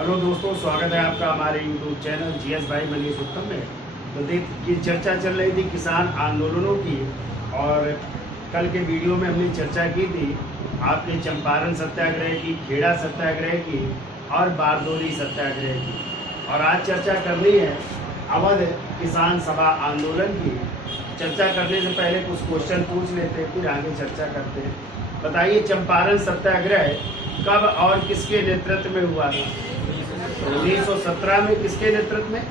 Hello दोस्तों, स्वागत है आपका हमारे यूट्यूब चैनल जीएस भाई मनीष उत्तम में। तो देखिए, चर्चा चल रही थी किसान आंदोलनों की, और कल के वीडियो में हमने चर्चा की थी आपके चंपारण सत्याग्रह की, खेड़ा सत्याग्रह की और बारदोली सत्याग्रह की। और आज चर्चा करनी है अवध किसान सभा आंदोलन की। चर्चा करने से पहले कुछ क्वेश्चन पूछ लेते हैं, फिर आगे चर्चा करते हैं। बताइए, चंपारण सत्याग्रह कब और किसके नेतृत्व में हुआ था? 1917 में। किसके नेतृत्व में?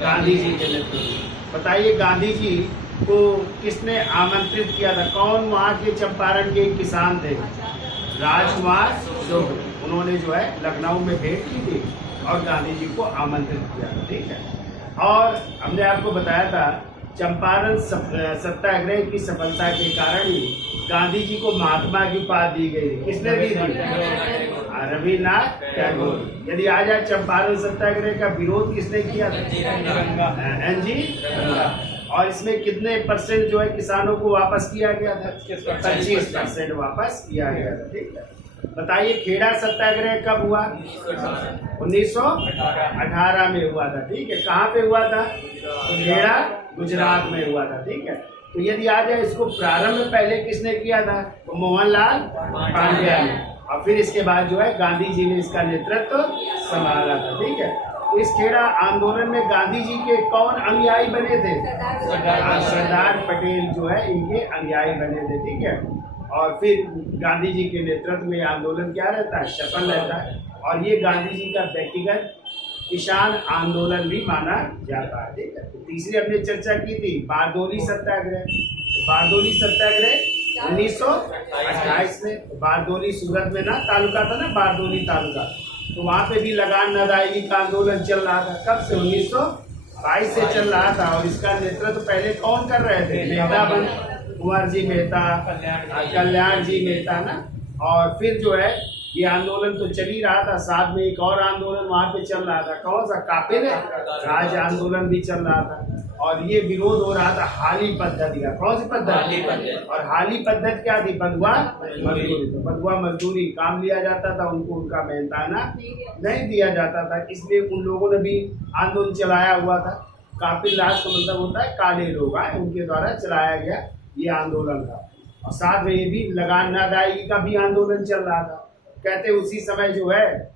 गांधी जी के नेतृत्व में। बताइए, गांधी जी को किसने आमंत्रित किया था? कौन वहाँ के चंपारण के किसान थे? राजकुमार जोहर। उन्होंने जो है लखनऊ में भेंट की थी और गांधी जी को आमंत्रित किया था। ठीक है। और हमने आपको बताया था चंपारण सत्याग्रह की सफलता के कारण ही गांधी जी को महात्मा की उपाधि दी गई। किसने दी थी? रविन्द्रनाथ टैगोर। यदि आ जाए, चंपारण सत्याग्रह का विरोध किसने किया था? एनजी रंगा। और इसमें कितने परसेंट जो है किसानों को वापस किया गया था? 25% वापस किया गया था। ठीक है। बताइए, खेड़ा सत्याग्रह कब हुआ? 1918 में हुआ था। ठीक है। कहाँ पे हुआ था? खेड़ा, गुजरात में हुआ था। ठीक है। तो यदि आ जाए, इसको प्रारंभ पहले किसने किया था? तो मोहनलाल पांड्या ने। और फिर इसके बाद जो है गांधी जी ने इसका नेतृत्व संभाला था। ठीक है। तो इस खेड़ा आंदोलन में गांधी जी के कौन अनुयायी बने थे? सरदार पटेल जो है इनके अनुयायी बने थे। ठीक है। और फिर गांधी जी के नेतृत्व में आंदोलन क्या रहता है? सफल रहता है। और ये गांधी जी का व्यक्तिगत किसान आंदोलन भी माना जाता है। ठीक है। तो तीसरी हमने चर्चा की थी बारदोली सत्याग्रह। तो बारदोली सत्याग्रह 1928 में। बारदोली सूरत में ना तालुका था ना, बारदोली तालुका। तो वहाँ पे भी लगान न अदायगी का आंदोलन चल रहा था। कब से? 1922 से चल रहा था। और इसका नेतृत्व पहले कौन कर रहे थे? मेहता कुंवर जी मेहता, कल्याण जी मेहता ना। और फिर जो है ये आंदोलन तो चल ही रहा था, साथ में एक और आंदोलन वहाँ पे चल रहा था। कौन सा? कापिल राज आंदोलन भी चल रहा था। और ये विरोध हो रहा था हाली पद्धति का। कौन सी पद्धति? और हाली पद्धति क्या थी? बंधुआ मजदूरी। तो बंधुआ मजदूरी काम लिया जाता था, उनको उनका मेहनताना नहीं दिया जाता था, इसलिए उन लोगों ने भी आंदोलन चलाया हुआ था। कापिल राज का मतलब होता है काले लोग, उनके द्वारा चलाया गया ये आंदोलन था। और साथ में ये भी लगान न अदायगी का भी आंदोलन चल रहा था। कहते उसी समय जो है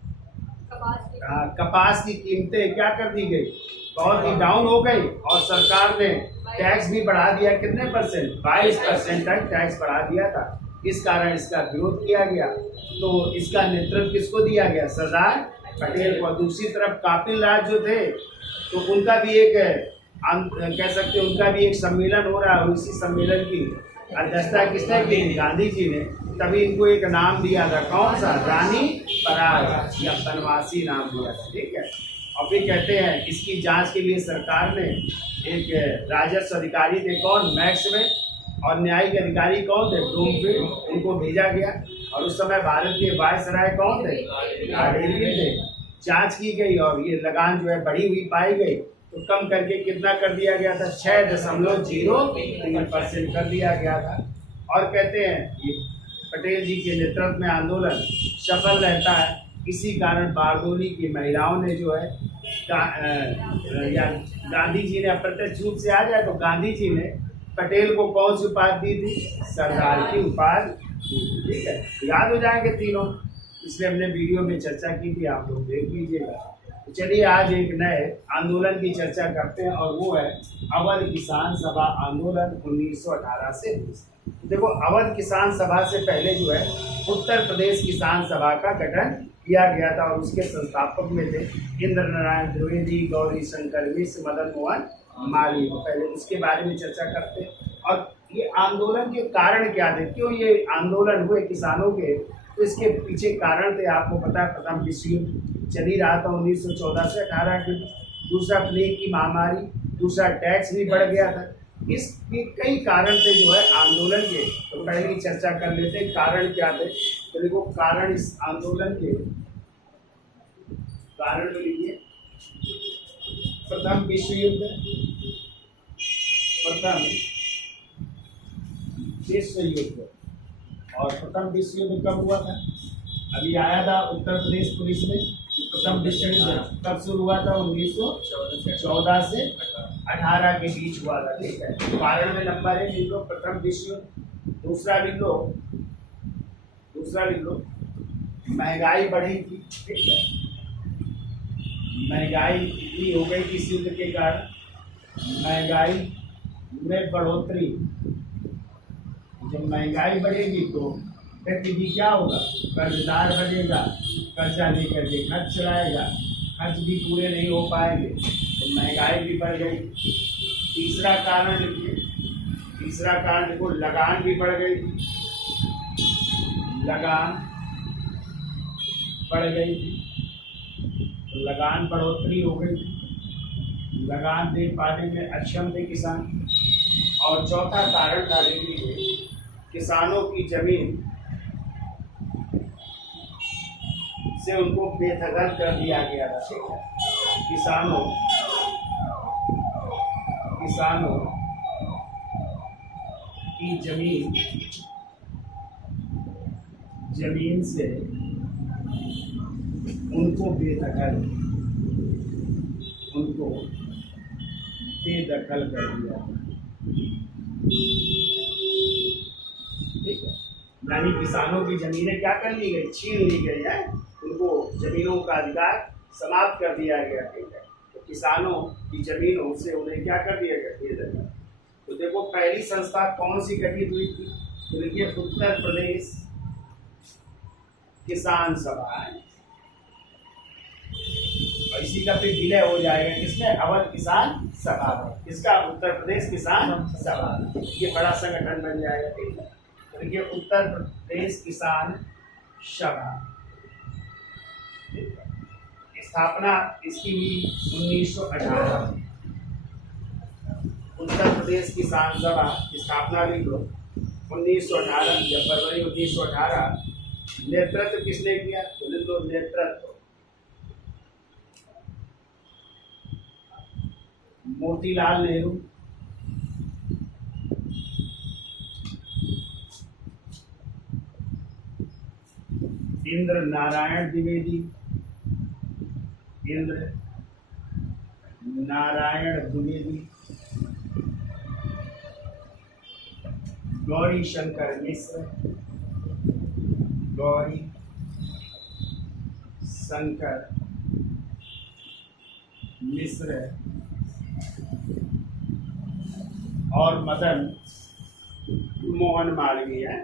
कपास की कीमतें क्या कर दी गई? बहुत ही डाउन हो गई। और सरकार ने टैक्स भी बढ़ा दिया। कितने परसेंट? 22% तक टैक्स बढ़ा दिया था। इस कारण इसका विरोध किया गया। तो इसका नेतृत्व किसको दिया गया? सरदार पटेल को। दूसरी तरफ कापिल राज जो थे, तो उनका भी एक कह सकते हैं उनका भी एक सम्मेलन हो रहा है। उसी सम्मेलन की अध्यक्षता किसने की? गांधी जी ने। तभी इनको एक नाम दिया था। कौन सा? रानी पराग या बनवासी नाम दिया था। ठीक है। और फिर कहते हैं इसकी जांच के लिए सरकार ने एक राजस्व अधिकारी थे, कौन? मैक्सवेल। और न्यायिक अधिकारी कौन थे? ब्रूमफील्ड। उनको भेजा गया। और उस समय भारत के वायसराय कौन थे? डेलविन थे। जांच की गई और ये लगान जो है बढ़ी हुई पाई गई। तो कम करके कितना कर दिया गया था? 6.03% कर दिया गया था। और कहते हैं ये पटेल जी के नेतृत्व में आंदोलन सफल रहता है। इसी कारण बारदोली की महिलाओं ने जो है या गांधी जी ने अप्रत्यक्ष रूप से आ जाए तो गांधी जी ने पटेल को कौन सी उपाधि दी थी? सरदार की उपाधि। ठीक है। याद हो जाएंगे तीनों, इसलिए हमने वीडियो में चर्चा की थी, आप लोग देख लीजिएगा। तो चलिए आज एक नए आंदोलन की चर्चा करते हैं, और वो है अवध किसान सभा आंदोलन 1918 से 20। देखो, अवध किसान सभा से पहले जो है उत्तर प्रदेश किसान सभा का गठन किया गया था। और उसके संस्थापक में थे इंद्र नारायण द्विवेदी, गौरी शंकर मिश्र, मदन मोहन मालवीय। पहले उसके बारे में चर्चा करते हैं। और ये आंदोलन के कारण क्या थे, क्यों ये आंदोलन हुए किसानों के? तो इसके पीछे कारण थे, आपको पता है। प्रथम विश्व युद्ध चल ही रहा था 1914 से 18 के। दूसरा प्लेग की महामारी, दूसरा टैक्स भी बढ़ गया था। इसके कई कारण थे जो है आंदोलन के। तो पहले चर्चा कर लेते हैं कारण क्या थे। तो देखो, कारण इस आंदोलन के कारण लीजिए। प्रथम विश्व युद्ध, प्रथम विश्व युद्ध। और प्रथम विश्व युद्ध कब हुआ था? अभी आया था उत्तर प्रदेश पुलिस में। कब शुरू हुआ था? 1914 से 18 के बीच हुआ था, ठीक है। कारण में नंबर है, लिख लो प्रथम विश्व युद्ध। दूसरा लिख लो महंगाई बढ़ी थी, ठीक है। महंगाई इतनी हो गई किस युद्ध के कारण, महंगाई में बढ़ोतरी। जब महंगाई बढ़ेगी तो व्यक्ति भी क्या होगा, कर्जदार बनेगा, कर्जा लेकर के खर्च चलाएगा, खर्च भी पूरे नहीं हो पाएंगे तो महंगाई भी बढ़ गई। तीसरा कारण देखो, लगान भी बढ़ गई थी, लगान बढ़ गई थी, तो लगान बढ़ोतरी हो गई थी, लगान दे पाने में अक्षम थे किसान। और चौथा कारण था किसानों की जमीन से उनको बेदखल कर दिया गया था, ठीक है। किसानों की जमीन से उनको बेदखल कर दिया, ठीक है। यानी किसानों की जमीनें क्या कर ली गई, छीन ली गई है, उनको जमीनों का अधिकार समाप्त कर दिया गया, ठीक है। तो किसानों की जमीनों से उन्हें क्या कर दिया गया। तो देखो पहली संस्था कौन सी गठित हुई थी, तो देखिए उत्तर प्रदेश किसान सभा है। और इसी का फिर विलय हो जाएगा किसमें, अवध किसान सभा में। इसका उत्तर प्रदेश किसान सभा, ये बड़ा संगठन बन जाएगा, ठीक है। तो देखिए उत्तर प्रदेश किसान सभा, स्थापना इसकी हुई 1918। उत्तर प्रदेश किसान सभा स्थापना लिख लो 1918, जब फरवरी 1918। नेतृत्व किसने किया, तो लिख लो नेतृत्व मोतीलाल नेहरू, इंद्र नारायण द्विवेदी, गौरी शंकर मिश्र और मदन मोहन मालवीय है,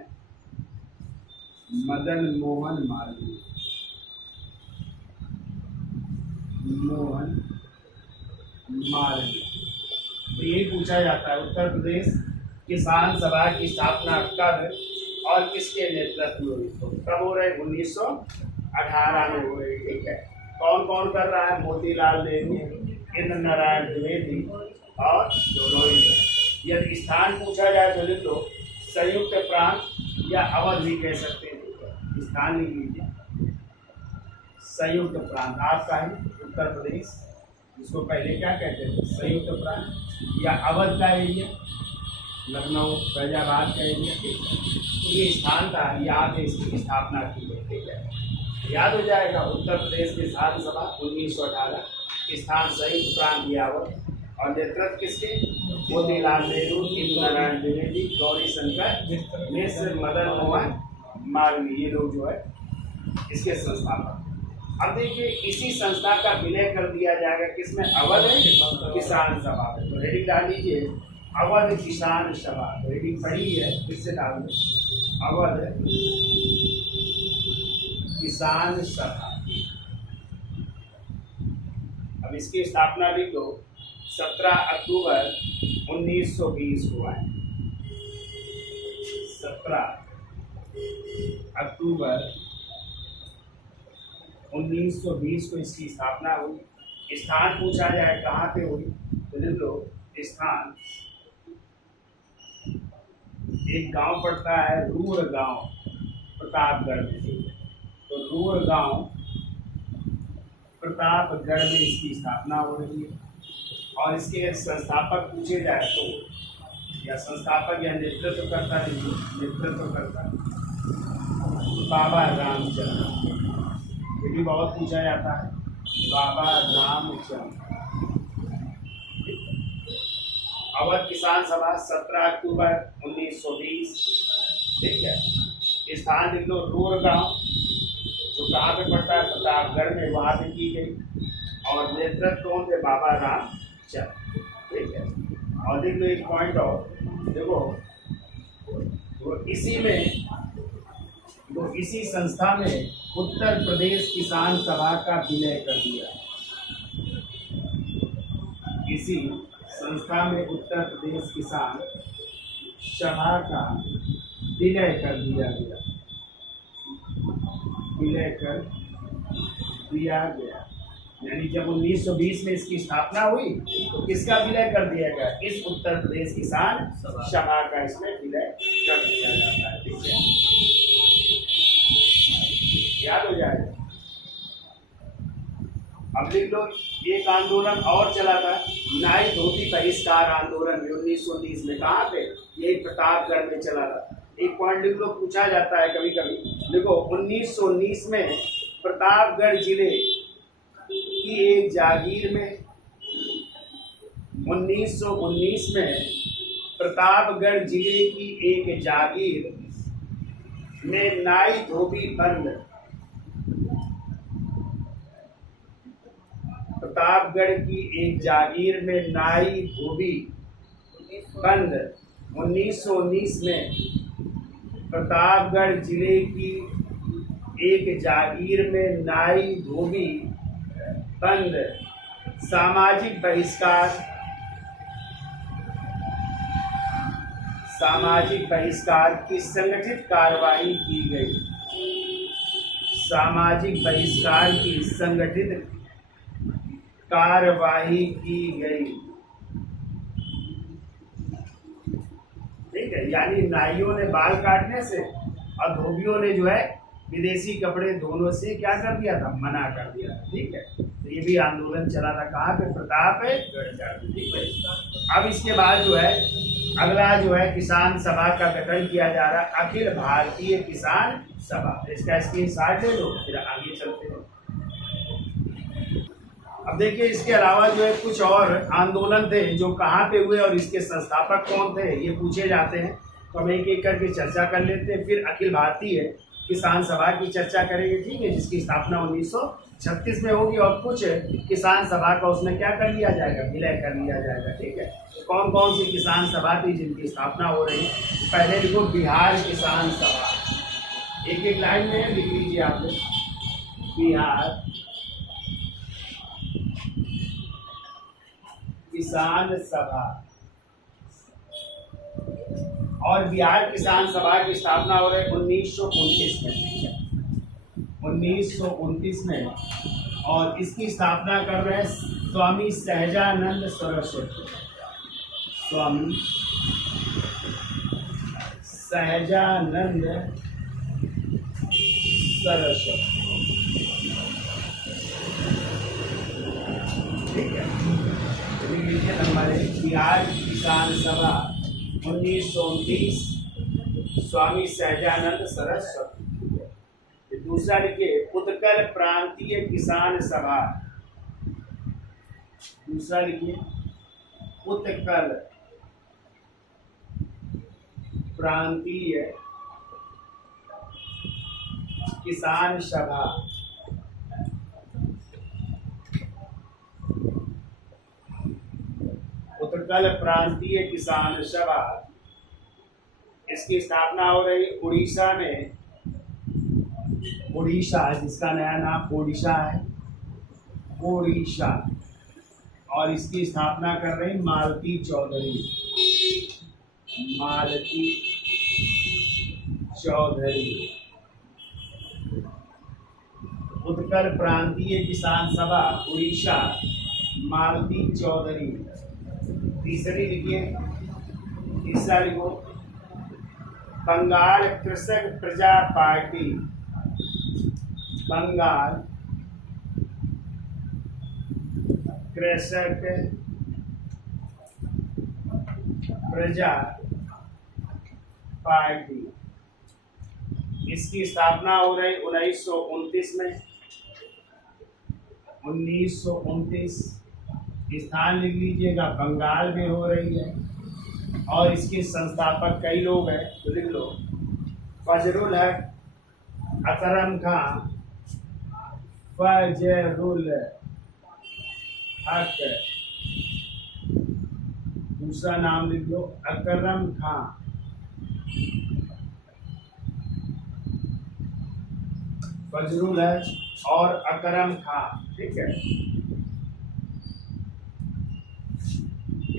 तो यही पूछा जाता है उत्तर प्रदेश किसान सभा की स्थापना कब और किसके नेतृत्व में हुई, तो कब हो रहे, 1918 में हो रही, ठीक है। कौन कौन कर रहा है, मोतीलाल नेहरू, इंद्र नारायण द्विवेदी और यदि स्थान पूछा जाए तो लिख लो संयुक्त प्रांत या अवध भी कह सकते हैं, स्थान लिख लीजिए संयुक्त प्रांत। आपका है उत्तर प्रदेश, इसको पहले क्या कहते थे, संयुक्त प्रांत या अवध का एरिया, लखनऊ फैजाबाद का एरिया, ठीक है। तो ये स्थान था, यहाँ पे इसकी स्थापना की गई, ठीक है। याद हो जाएगा उत्तर प्रदेश की विधान सभा 1918, स्थान संयुक्त प्रांत या अवध, और नेतृत्व किसके, मोतीलाल नेहरू, इंद्र नारायण द्विवेदी, गौरी शंकर मिश्र, मदन मोहन मालवीय, ये लोग जो है इसके संस्थापक। अब देखिए इसी संस्था का विलय कर दिया जाएगा किसमें, अवध किसान सभा में। तो हेडिंग डाल लीजिए अवध किसान सभा, तो हेडिंग पढ़ी है, फिर से डाल दें अवध किसान सभा। अब इसकी स्थापना भी तो 17 अक्टूबर 1920 हुआ है, 17 अक्टूबर 1920 को इसकी स्थापना हुई। स्थान पूछा जाए कहाँ पे हुई, तो देख लो स्थान एक गांव पड़ता है रूर गांव, प्रतापगढ़ में। तो रूर गांव प्रतापगढ़ में इसकी स्थापना हो रही है। और इसके संस्थापक पूछे जाए तो, या संस्थापक या नेतृत्व करता बाबा रामचंद्र, ये भी बहुत पूछा जाता है। बाबा रामचंद्र। अवध किसान सभा 17 अक्टूबर 1920। ठीक है, स्थान लिख लो रोर गांव, जो कहाँ पे पड़ता है, प्रतापगढ़ में, वहां पे की गई। और नेतृत्व कौन थे, बाबा रामचंद्र। ठीक है, और लिख लो एक पॉइंट और, देखो वो इसी संस्था में उत्तर प्रदेश किसान सभा का विलय कर दिया। इसी संस्था में उत्तर प्रदेश किसान सभा का विलय कर दिया गया, विलय कर दिया गया। यानी जब 1920 में इसकी स्थापना हुई तो किसका विलय कर दिया गया, इस उत्तर प्रदेश किसान सभा का इसमें विलय कर दिया जाता है। ठीक है, याद हो जाएगा। अब लिख लो, एक आंदोलन और चला था, नाई धोती बहिष्कार आंदोलन 1919 में। कहाँ पे, ये प्रतापगढ़ में चला था। एक पॉइंट लिख लो, पूछा जाता है कभी कभी। देखो 1919 में प्रतापगढ़ जिले की एक जागीर में, 1919 में प्रतापगढ़ जिले की एक जागीर में नाई धोबी बंद, प्रतापगढ़ की एक जागीर में नाई धोबी बंद 1919 में प्रतापगढ़ जिले की एक जागीर में नाई धोबी बंद सामाजिक बहिष्कार की संगठित कार्रवाई की गई। सामाजिक बहिष्कार की संगठित कार्रवाई की गई। ठीक है, यानी नाइयों ने बाल काटने से और धोबियों ने जो है विदेशी कपड़े दोनों से क्या कर दिया था, मना कर दिया। ठीक है, तो ये भी आंदोलन चला था, कहाँ पे, प्रतापगढ़। ठीक है, अब इसके बाद जो है अगला जो है किसान सभा का गठन किया जा रहा है, अखिल भारतीय किसान सभा। इसका स्क्रीनशॉट ले लो, फिर आगे चलते हैं। अब देखिए, इसके अलावा जो है कुछ और आंदोलन थे जो कहाँ पे हुए और इसके संस्थापक कौन थे, ये पूछे जाते हैं। तो हम एक एक करके चर्चा कर लेते हैं, फिर अखिल भारतीय किसान सभा की चर्चा करेंगे। ठीक है, जिसकी स्थापना 1936 में होगी और कुछ किसान सभा का उसमें क्या कर लिया जाएगा, विलय कर लिया जाएगा। ठीक है, तो कौन कौन सी किसान सभा थी जिनकी स्थापना हो रही है। पहले लिखो बिहार किसान सभा, एक एक लाइन में लिख लीजिए आप लोग, बिहार किसान सभा। और बिहार किसान सभा की स्थापना हो रही है 1929 में। 1929 में, और इसकी स्थापना कर रहे हैं स्वामी सहजानंद सरस्वती। स्वामी सहजानंद सरस्वती। ठीक है, हमारे बिहार किसान सभा 1929, स्वामी सहजानंद सरस्वती। दूसरा लिखिए उत्कल प्रांतीय किसान सभा। दूसरा लिखिए उत्कल प्रांतीय किसान सभा। उत्कल प्रांतीय किसान सभा, इसकी स्थापना हो रही उड़ीसा में। उड़ीसा, जिसका नया नाम ओडिशा है, ओडिशा। और इसकी स्थापना कर रही मालती चौधरी। मालती चौधरी। उत्कल प्रांतीय किसान सभा उड़ीसा, मालती चौधरी। तीसरी लिखिए, तीसरा लिखो बंगाल कृषक प्रजा पार्टी। बंगाल कृषक प्रजा पार्टी, इसकी स्थापना हो रही 1929 में। 1929। स्थान लिख लीजिएगा, बंगाल में हो रही है और इसके संस्थापक कई लोग हैं, तो लिख लो। फजरुल हक, अकरम खां, फजरुल हक, दूसरा नाम लिख लो अकरम खां, फजरुल हक और अकरम खां, ठीक है।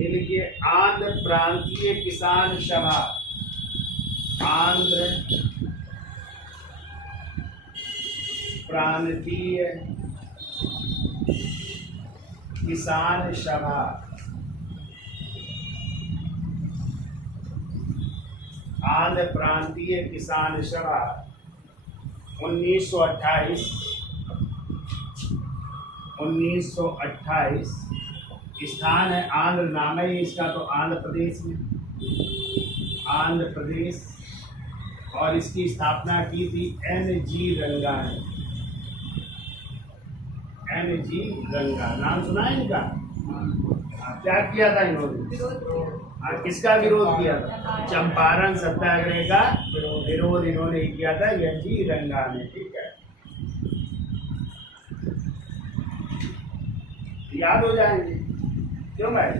लिखिए आंध्र प्रांतीय किसान सभा, आंध्र प्रांतीय किसान सभा, आंध्र प्रांतीय किसान सभा 1928, 1928। स्थान है आंध्र, नाम है इसका तो आंध्र प्रदेश में, आंध्र प्रदेश। और इसकी स्थापना की थी NG रंगा ने, NG रंगा, नाम सुना है इनका? क्या किया था इन्होंने? किसका विरोध किया था? चंपारण सत्याग्रह का विरोध इन्होंने किया था, NG रंगा ने, ठीक है। याद हो जाएंगे क्यों भाई?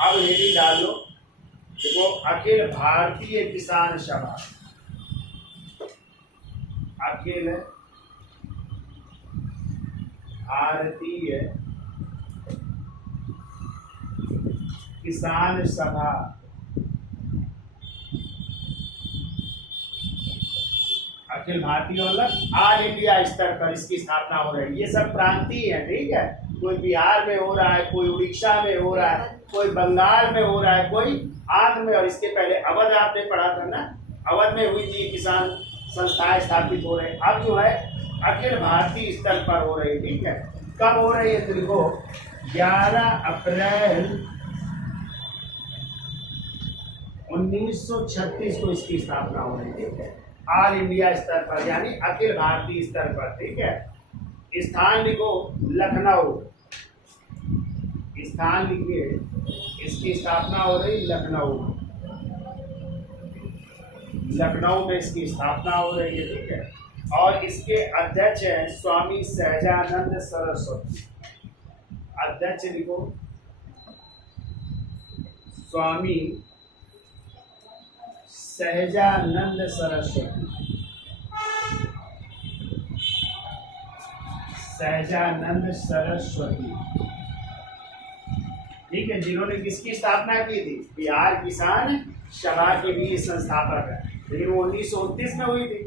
अब हेडिंग डाल लो, देखो अखिल भारतीय किसान सभा, अखिल भारतीय किसान सभा, अखिल भारतीय मतलब ऑल इंडिया स्तर पर इसकी स्थापना हो रही है। ये सब प्रांतीय है, ठीक है। कोई बिहार में हो रहा है, कोई उड़ीसा में हो रहा है, कोई बंगाल में हो रहा है, कोई आंध्र में, और इसके पहले अवध आपने पढ़ा था ना, अवध में हुई थी किसान संस्थाएं स्थापित हो रहे। अब जो है अखिल भारतीय स्तर पर हो रही, ठीक है। कब हो रही है? देखो 11 अप्रैल 1936 को इसकी स्थापना हो रही, ठीक है। ऑल इंडिया स्तर पर यानी अखिल भारतीय स्तर पर, ठीक है। स्थान लिखो लखनऊ, स्थान लिखिए, इसकी स्थापना हो रही लखनऊ, लखनऊ में इसकी स्थापना हो रही है, ठीक है। और इसके अध्यक्ष हैं स्वामी सहजानंद सरस्वती, अध्यक्ष लिखो स्वामी सहजानंद सरस्वती, सहजानंद सरस्वती, ठीक है। जिन्होंने किसकी स्थापना की थी? बिहार किसान सभा के भी संस्थापक है, लेकिन वो 1929 में हुई थी।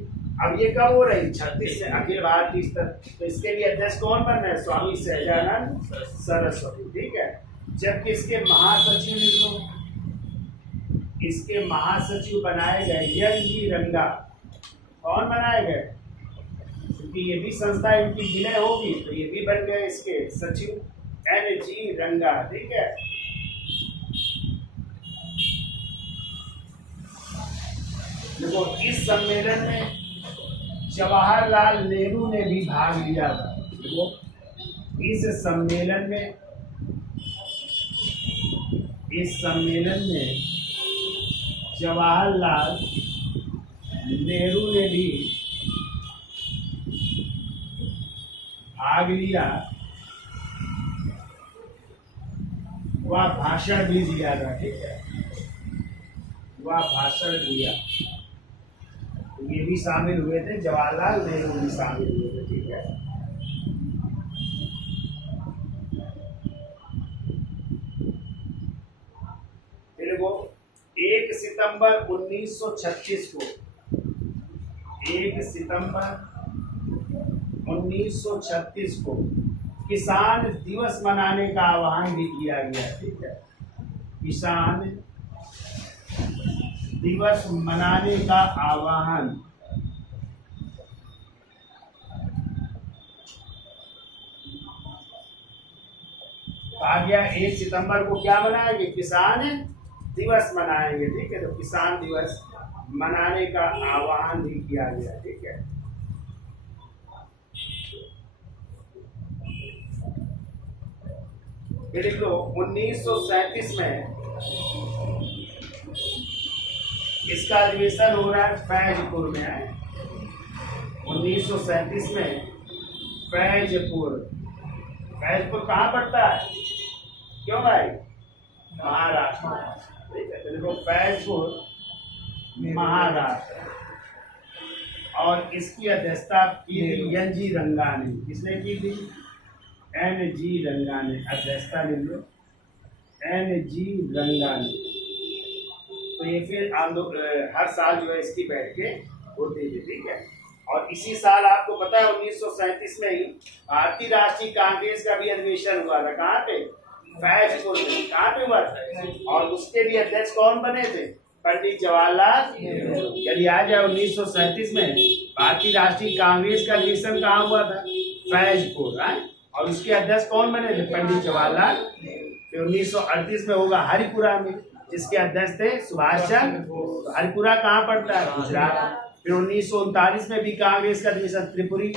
अब ये कब हो रही? 36 से अखिल भारतीय स्तर। तो इसके लिए अध्यक्ष कौन बनना है? स्वामी सहजानंद सरस्वती, ठीक है। जबकि इसके महासचिव लिखो, इसके महासचिव बनाए गए NG रंगा। कौन बनाए गए? क्योंकि ये भी संस्था इनकी विलय होगी तो ये भी बन गए इसके सचिव, NG रंगा, ठीक है। देखो इस सम्मेलन में जवाहरलाल नेहरू ने भी भाग लिया था। देखो इस सम्मेलन में जवाहरलाल नेहरू ने भी भाग लिया, वह भाषण भी दिया था, ठीक है। वह भाषण दिया, ये भी शामिल हुए थे, जवाहरलाल नेहरू भी शामिल हुए थे, ठीक है। फिर वो 1 सितंबर 1936 को, 1 सितंबर 1936 को किसान दिवस मनाने का आह्वान भी किया गया, ठीक है। किसान दिवस मनाने का आह्वान, कहा गया 1 सितंबर को क्या मनाएंगे? किसान दिवस मनाएंगे, ठीक है। तो किसान दिवस मनाने का आह्वान भी किया गया, ठीक है। ये लिख लो 1937 में इसका अधिवेशन हो रहा है फैजपुर में है। 1937 में फैजपुर कहाँ पड़ता है? क्यों भाई? महाराष्ट्र। ठीक है, तो देखो फैजपुर महाराष्ट्र। और इसकी अध्यक्षता की थी एन जी रंगा ने। किसने की थी? एन जी रंगा ने। अध्यक्षता ले लो, एन जी रंगा ने। तो ये फिर हर साल जो है इसकी बैठकें होती थी। ठीक है, और इसी साल आपको पता है 1937 में ही भारतीय राष्ट्रीय कांग्रेस का भी अधिवेशन हुआ था। कहाँ पे? फैजपुर में। कहाँ पे हुआ था? और उसके भी अध्यक्ष कौन बने थे? पंडित जवाहरलाल नेहरू। यदि आ जाए 1937 में भारतीय राष्ट्रीय कांग्रेस का अधिवेशन कहाँ हुआ था? फैजपुर। और उसके अध्यक्ष कौन बने थे? पंडित जवाहरलाल। फिर 1938 में होगा हरिपुरा में, जिसके अध्यक्ष थे सुभाष चंद्र बोस। हरिपुरा कहाँ पड़ता है? गुजरात। फिर 1939 में भी कांग्रेस का अधिवेशन त्रिपुरी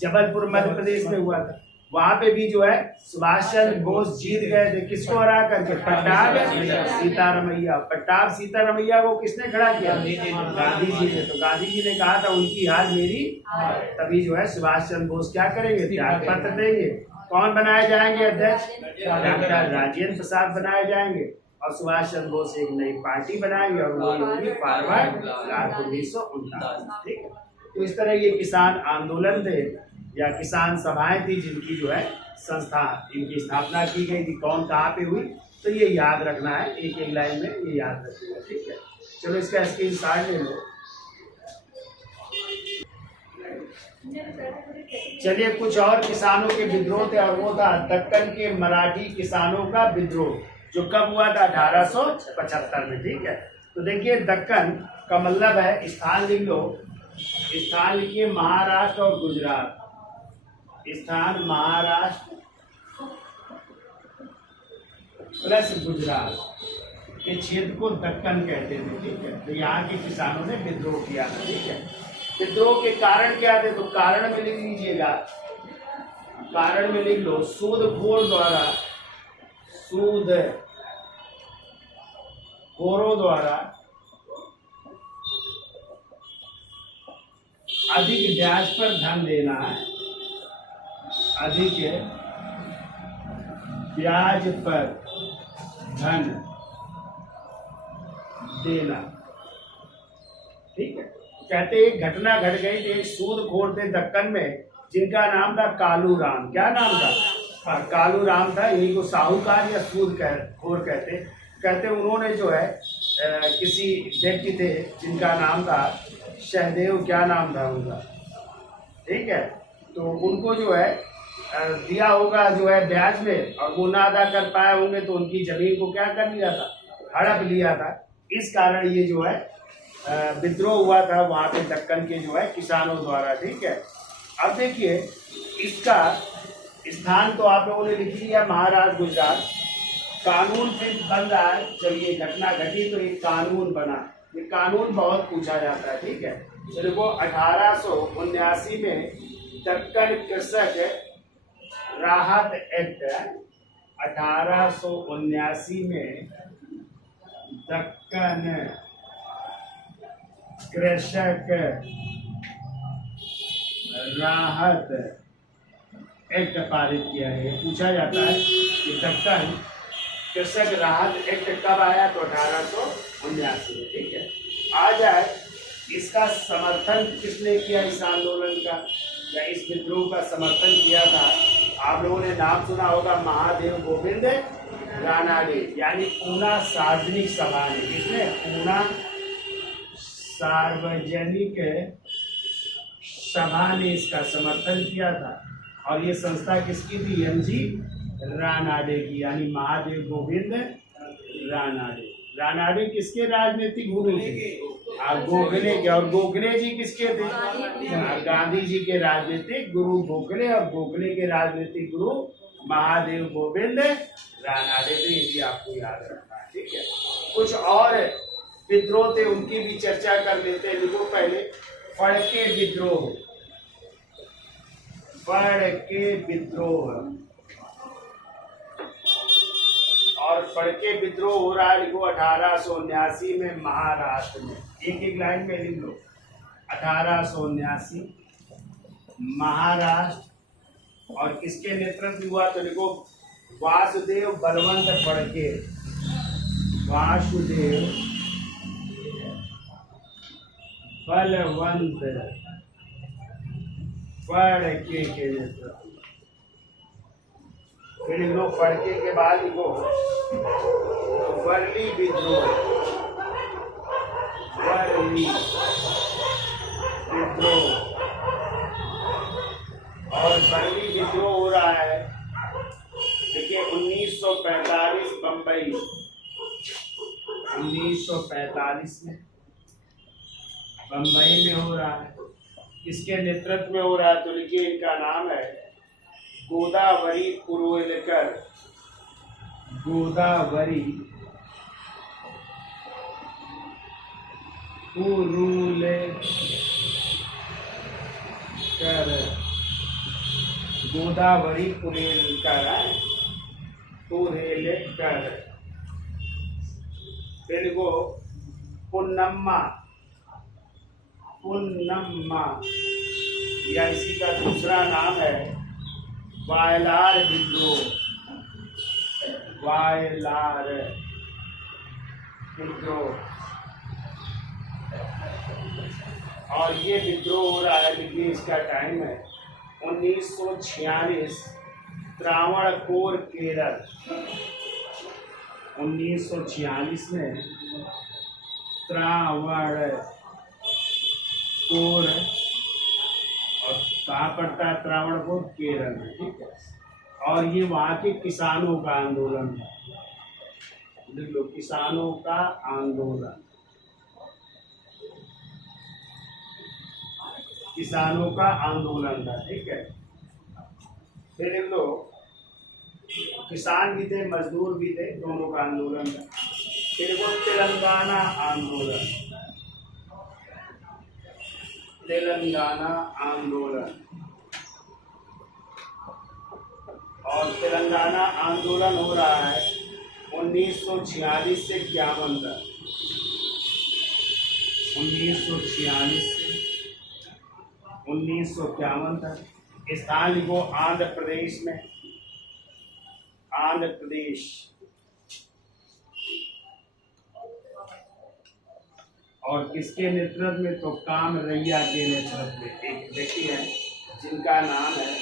जबलपुर मध्य प्रदेश में हुआ था। वहां पे भी जो है सुभाष चंद्र बोस जीत गए थे। किसको हरा करके? पट्टाभ सीतारमैया। पट्टाभ सीतारमैया को किसने खड़ा किया? गांधी जी ने। तो गांधी जी ने कहा था उनकी हार मेरी, तभी जो है सुभाष चंद्र बोस क्या करेंगे? त्याग पत्र देंगे। कौन बनाए जाएंगे अध्यक्ष? डॉक्टर राजेंद्र प्रसाद बनाए जाएंगे। और सुभाष चंद्र बोस एक नई पार्टी बनाएंगे और वो होगी फॉरवर्ड ब्लॉक 1949। ठीक है, तो इस तरह ये किसान आंदोलन थे या किसान सभाएं थी जिनकी जो है संस्था, इनकी स्थापना की गई थी। कौन कहाँ पे हुई, तो ये याद रखना है, एक एक लाइन में ये याद रखना। ठीक है, चलो इसका स्क्रीनशॉट ले लो। चलिए कुछ और किसानों के विद्रोह थे, और वो था दक्कन के मराठी किसानों का विद्रोह, जो कब हुआ था? 1875 में। ठीक है, तो देखिए दक्कन का मतलब है, स्थान लिख लो, स्थान लिखिए महाराष्ट्र और गुजरात। स्थान महाराष्ट्र प्लस गुजरात के क्षेत्र को दक्कन कहते थे। ठीक है, तो यहाँ के किसानों ने विद्रोह किया था। ठीक है, विद्रोह के कारण क्या थे? तो कारण में लिख लीजिएगा, कारण में लिख लो सूदखोर द्वारा, सूदखोरों द्वारा अधिक ब्याज पर धन देना है, अधिक ब्याज पर धन देना। ठीक है, कहते एक घटना घट गई थी। एक सूदखोर थे दक्कन में, जिनका नाम था कालू राम। क्या नाम था? कालू राम था। यही को साहूकार या सूदखोर कहते उन्होंने जो है किसी व्यक्ति थे जिनका नाम था सहदेव, क्या नाम था उनका? ठीक है, तो उनको जो है दिया होगा जो है ब्याज में, और वो ना अदा कर पाए होंगे तो उनकी जमीन को क्या कर लिया था? हड़प लिया था। इस कारण ये जो है विद्रोह हुआ था वहाँ पे दक्कन के जो है किसानों द्वारा। ठीक है, अब देखिए इसका स्थान तो आप लोगों ने लिख लिया महाराष्ट्र गुजरात। कानून फिर बन रहा है, जब ये घटना घटी तो एक कानून बना। ये कानून बहुत पूछा जाता है। ठीक है, तो देखो 1879 में दक्कन कृषक राहत एक्ट, 1879 में दक्कन कृषक राहत एक्ट पारित किया है। पूछा जाता है कि दक्कन कृषक राहत एक्ट कब आया? तो 1879 में। ठीक है, आ जाए इसका समर्थन किसने किया? इस आंदोलन का या इस विद्रोह का समर्थन किया था, आप लोगों ने नाम सुना होगा, महादेव गोविंद रानाडे, यानी पूना सार्वजनिक सभा ने। किसने? पूना सार्वजनिक सभा ने इसका समर्थन किया था। और ये संस्था किसकी थी? एम.जी. रानाडे की, यानी महादेव गोविंद रानाडे। रानाडे किसके राजनीतिक गुरु थे? गोखले के। और गोखले जी किसके थे? गांधी जी के राजनीतिक गुरु गोखले, और गोखले के राजनीतिक गुरु महादेव गोविंद रानाडे थे। ये भी आपको याद रखना है। ठीक है, कुछ और विद्रोह थे, उनकी भी चर्चा कर लेते हैं। देखो पहले फड़के विद्रोह, फड़के विद्रोह और फड़के विद्रोह हो रहा है, लिखो 1879 में महाराष्ट्र में। एक एक लाइन में लिख लो 1879 महाराष्ट्र। और किसके नेतृत्व में हुआ तो लिखो वासुदेव बलवंत फड़के, वासुदेव बलवंत फड़के के नेतृत्व। फिर लिखो फड़के के बाद लिखो वर्ली विद्रोह, वर्ली विद्रोह। और वर्ली विद्रोह हो रहा है देखिए 1945 बम्बई, 1945 में बम्बई में हो रहा है। किसके नेतृत्व में हो रहा है तो लिखिए इनका नाम है गोदावरी पुरोहिलकर, गोदावरी पुरोहिलकर, गोदावरी पुरोहिलकर, पुरोहिलकर। फिर को पुन्नम्मा, पुन्नम्मा या इसी का दूसरा नाम है वायलार विद्रोह, वायलार विद्रोह। और ये विद्रोह हो रहा है देखिए इसका टाइम है 1946 त्रावणकोर केरल, 1946 में त्रावणकोर, और कहाँ पड़ता है त्रावणकोर केरल में, ठीक है। और ये वहाँ के किसानों का आंदोलन था, देख लो किसानों का आंदोलन, किसानों का आंदोलन था, ठीक है। फिर देख लो किसान भी थे मजदूर भी थे, दोनों का आंदोलन था। फिर वो तेलंगाना आंदोलन, तेलंगाना आंदोलन। और तेलंगाना आंदोलन हो रहा है 1946 से 51 तक, 1946 से 1951 तक। स्थान लिखो आंध्र प्रदेश में, आंध्र प्रदेश। और किसके नेतृत्व में तो कामरैया के नेतृत्व में। एक व्यक्ति है जिनका नाम है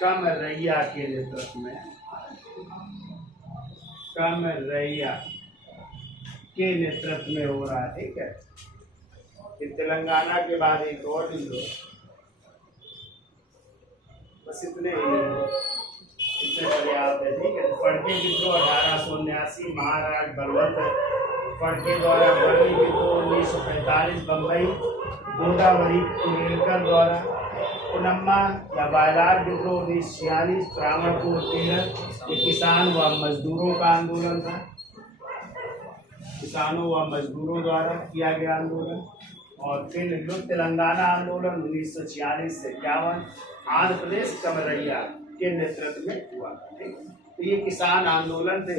कामरैया के नेतृत्व में, कामरैया के नेतृत्व में हो रहा है, ठीक है। फिर तेलंगाना के बाद एक और लिख लो, बस इतने ही, इतने पर्याप्त है, ठीक है। फड़के विद्रोह 1879 महाराष्ट्र बलवंत फड़के द्वारा, वर्ली विद्रोह 1945 बम्बई गोदावरी पुरोहिलकर द्वारा, पुन्नम्मा या वायलार विद्रोह 1946 त्रावणकोर केरल, ये किसान व मजदूरों का आंदोलन था, किसानों व मजदूरों द्वारा किया गया आंदोलन। और फिर तेलंगाना आंदोलन 1946 से 51 आंध्र प्रदेश कामरैया के नेतृत्व में हुआ, ठीक। तो ये किसान आंदोलन थे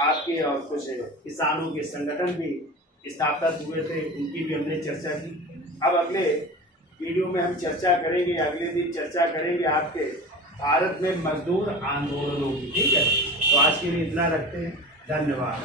आपके, और कुछ किसानों के संगठन भी स्थापित हुए थे, उनकी भी हमने चर्चा की। अब अगले वीडियो में हम चर्चा करेंगे, अगले दिन चर्चा करेंगे आपके भारत में मजदूर आंदोलनों की, ठीक है। तो आज के लिए इतना रखते हैं, धन्यवाद।